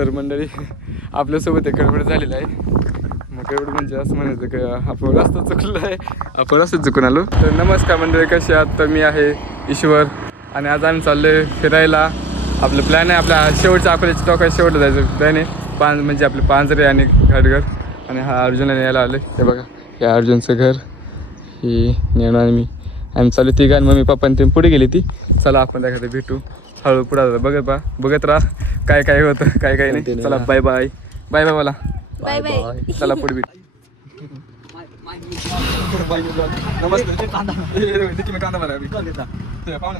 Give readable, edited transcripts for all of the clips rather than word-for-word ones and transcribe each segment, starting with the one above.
तर मंडळी आपल्यासोबत एक गडबड झालेलं आहे. मग गडबड म्हणजे असं म्हणायचं की आपण रस्ता चुकलो आहे, आपण रस्ता चुकून आलो. तर नमस्कार मंडळी, कसे आहात? तर मी आहे ईश्वर आणि आज आम्ही चाललो आहे फिरायला. आपलं प्लॅन आहे, आपल्या शेवटच्या अकोल्याच्या टोकाच्या शेवटला जायचं प्लॅन आहे. म्हणजे आपले पांजरे आणि घाटघर. आणि हा अर्जुनला न्यायला आलं. हे बघा, हे अर्जुनचं घर, ही नेणं आणि आम्ही चालू तिघ आणि मम्मी पप्पा ते पुढे गेली ती. चला आपण एखादं भेटू हळू पुढे बघत राहा काय काय होतं काय काय नाही. चला बाय बाय बाय बाय बोला बाय बाय. चला पुढे भेट. नमस्ते कांदा मला पाहुणे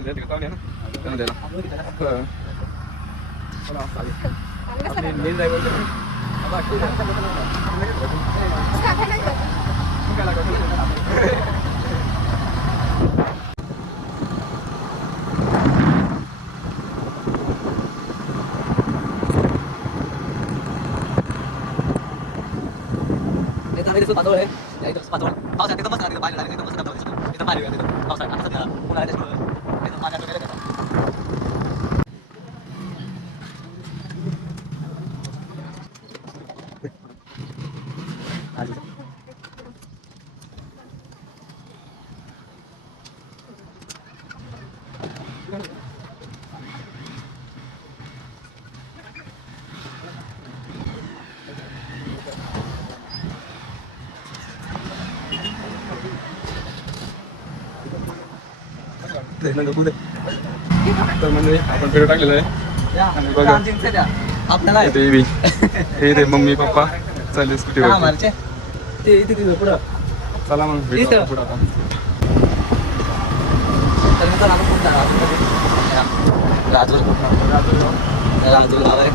पातळ आहे एकदम पातळ पावसात एकदम मस्त पाणी लागले एकदम मस्त एकदम पाणी एकदम पावसात आता सध्या उन्हाळ्यात एकदम पाण्यात वगैरे तर म्हणजे आपण पेरू टाकलेलं आहे आणि बघा आपल्याला हे मम्मी पप्पा चालले स्कूटी ते इथे पुढं चला मग भेटू पुढं आता. तर आपण कोणता राजूर गाव आहे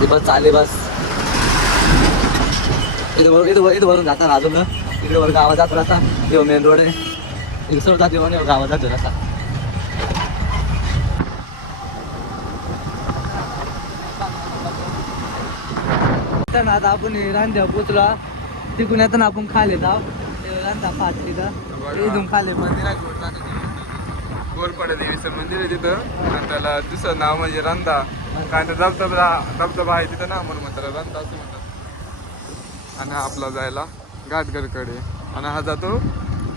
ते बस चालले बस इथं वरून जाता राजूर इकडे वर गावात जातो रस्ता तेव्हा मेन रोड आहे इकडे जात येऊन गावात जातो रस्ता. आता आपण रांध्या पोचला तिकून येताना आपण खाले जाऊ रांधा पाच तिथं इथून खाले मंदिर आहे गोरपाडा देवीचं मंदिर आहे तिथं आणि त्याला दुसरं नाव म्हणजे रंधा. काय तर धबधबा आहे तिथं ना, म्हणून त्याला रंधा असं म्हणतात. आणि हा आपला जायला घाटघरकडे आणि हा जातो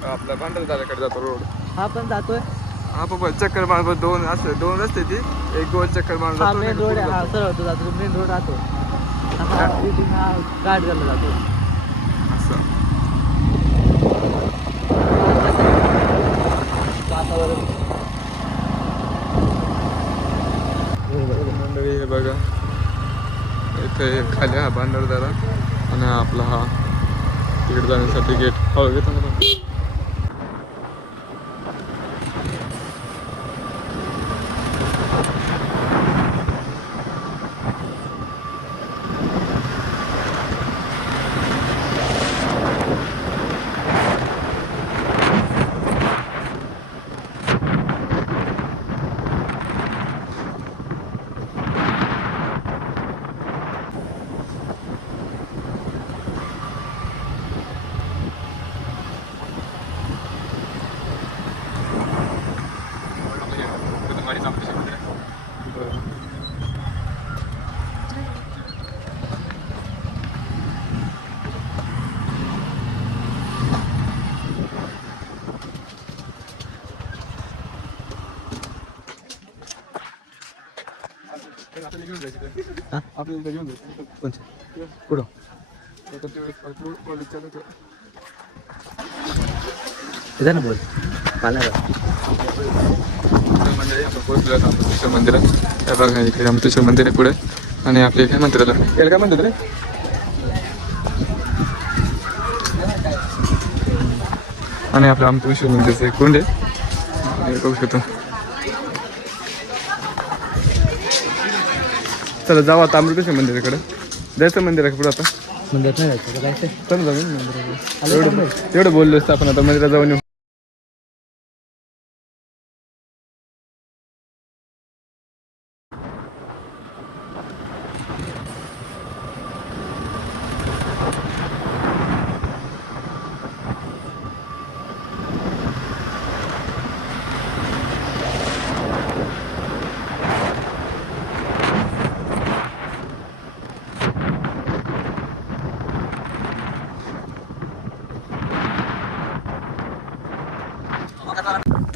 आपला भांडरदाराकडे जातो रोड. हा पण जातोय हा पप्पा चक्कर मार दोन रस्ते ती एक गोल चक्कर मारून हा जातो. मेन रोड आहे हा सरळ जातो मेन रोड राहतो हा गाठ घालला जातो असं. वातावरण मंडळी हे बघा इथे खाली हा भांडारदारा आणि हा आपला हा तिकडे जाण्यासाठी गेट हळू घेतो ना. आपल्याला घेऊन जायचं कुठं इथं ना बोल पाण्याला म्हणजे आपण पोहोचलो रामकृष्ण मंदिरात. हे बघा इकडे रामकृष्ण मंदिर आहे पुढे आणि आपले काय मंदिराला याला काय म्हणतात रे आणि आपलं रामकृष्ण मंदिरचं कुंड आहे बघू शकतो. चला जाऊ आता अमृतेश्वर मंदिराकडे जायचं मंदिराकडे पुढे आता. मंदिरात नाही जायचं जायचं चला जाऊ मंदिराकडे. एवढं बोललो असतं आपण आता मंदिरात जाऊन येऊ.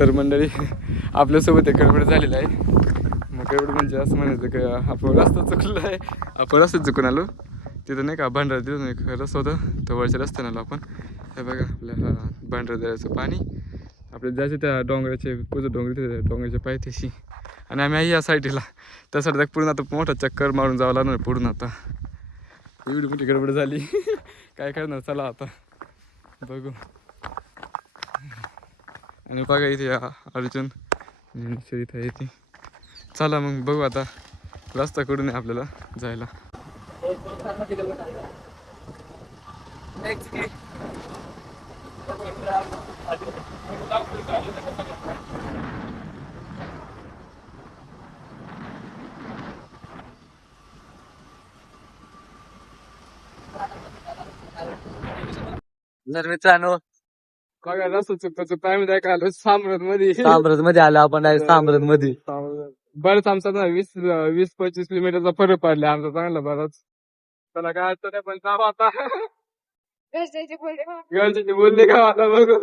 तर मंडळी आपल्यासोबत एक गडबड झालेलं आहे. मग गडबड म्हणजे असं म्हणायचं की आपण रस्ता चुकलो आहे. आपण रस्त्यात चुकून आलो. तिथं नाही का भांडारा तिथून एक रस्ता होता तो वरच्या रस्त्यानं आलो आपण. हे बघा आपल्या भांडारा दऱ्याचं पाणी आपल्या जायचं त्या डोंगराचे पुढं डोंगराच्या पायथ्याशी. आणि आम्ही आहे या साईडला त्या साईडला पूर्ण आता मोठा चक्कर मारून जावं लागणार पूर्ण. आता एवढी मोठी गडबड झाली काय करणार. चला आता बघू. आणि बघा इथे अर्जुन इथे येते. चला मग बघू आता रस्ता कडून आहे आपल्याला जायला. जर मित्रांनो बघा रस्ता चुकता आम्ही काय आलो साम्राट मध्ये. तांबरज मध्ये आलो आपण डायरेक्ट तांबरज मध्ये. बरंच आमचा ना 20-25 किलोमीटरचा फरक पडला आमचा चांगला बराच. त्याला काय अडचण नाही पण जाऊ आता. घरचे बोलले का आता बघू.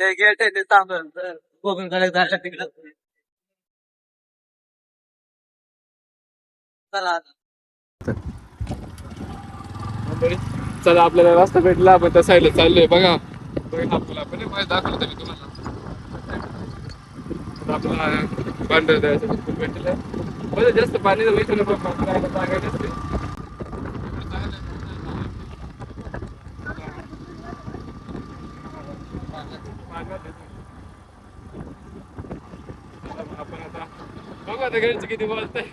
ते गेट आहे ते तांबरज कोकण कडे जायला तिकडं. चला चला आपल्याला रस्ता भेटला. आपण त्या साईडला चाललोय बघा. आपल्याला पण दाखवलं तरी तुम्हाला आपल्याला भांडर द्यायचं भेटलेलं आहे. बरं जास्त पाणी जागा नसते. आपण आता बघू आता घरची किती बोलताय.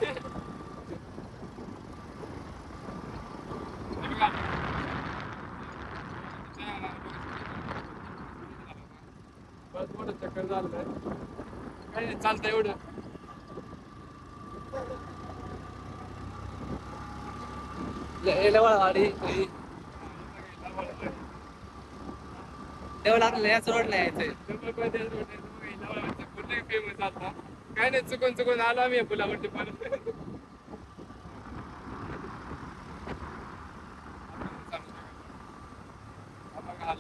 बस मोठं चक्कर झालं आहे. काय नाही चालतं एवढं. गाडी तेवढं आपल्याला याच रोडला यायचंय. फेमस आता काय नाही चुकून आलो आम्ही या पुलावरती परत.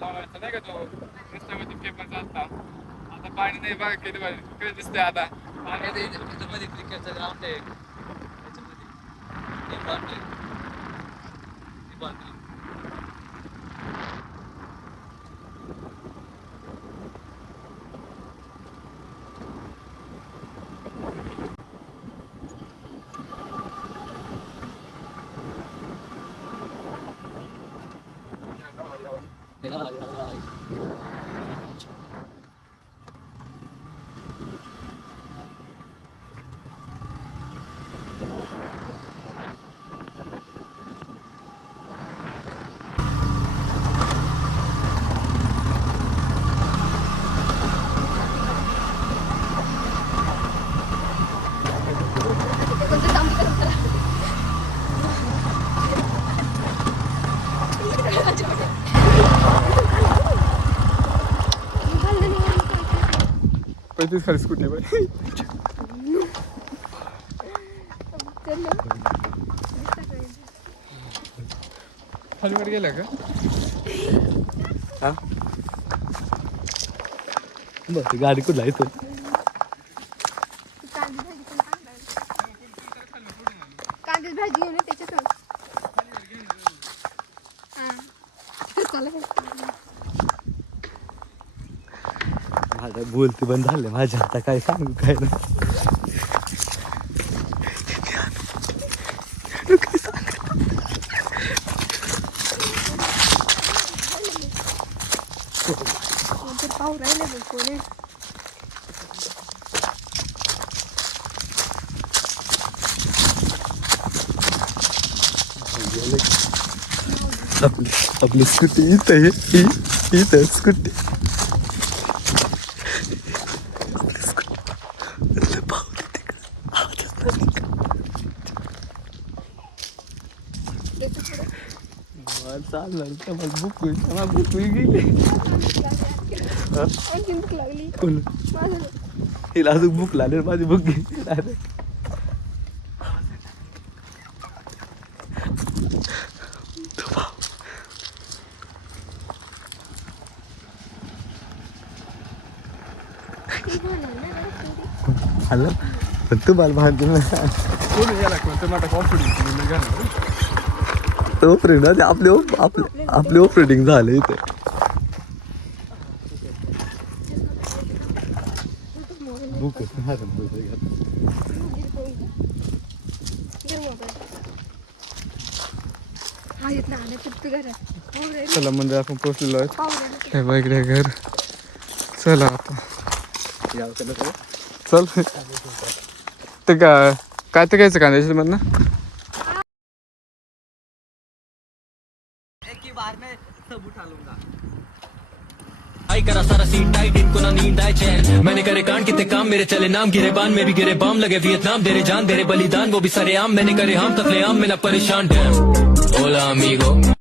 लावायचा नाही का तो रस्त्यामध्ये फेमस असता. आता पाणी नाही बघा किती भारी दिसतंय आता. मध्ये क्रिकेटचं ग्राउंड आहे पैतीच खाली स्कूटी बाई. खाली वर गेला का. बस गाडी कुठला येतो. कांद्याची भाजी घेऊन त्याच्यात माझं बोलते बंद झाले माझ्या. आता काय सांगू काय ना. पाहू राहिले बघ कोणी. आपली स्कूटी इथं आहे. इथं स्कूटी चालणार बुक गेली. आणखीन भूक लागली. हिला अजून भूक लागली माझी भूक गेली. हॅलो पण तू मला भांडतो ना कोणी याला कोणतं माझा कॉन्फिडन्स ऑपरेटिंग आपले ऑपरेटिंग झालं इथे हा येत ना आले तर घरात पाहू राहिले चला म्हणजे आपण पोहोचलेलो आहे पाहू राहिले हे बघ इकडे घर चला आता चल ते काय ते घ्यायचं कांद्याच्या मधनं आई करा सारा सीन टाइट इनको ना नींद आए चैन मैंने करे कांड कितने काम मेरे चले नाम गिरे बान में भी गिरे बम लगे वियतनाम तेरे जान तेरे बलिदान वो भी सरे आम मैंने करे हम तफले आम में ना परेशान डैम ओला अमीगो